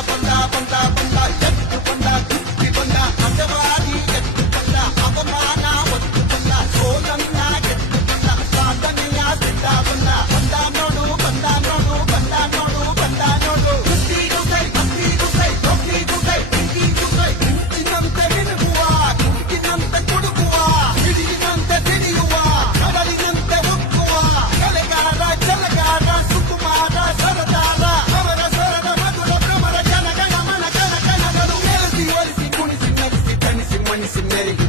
up Cincinnati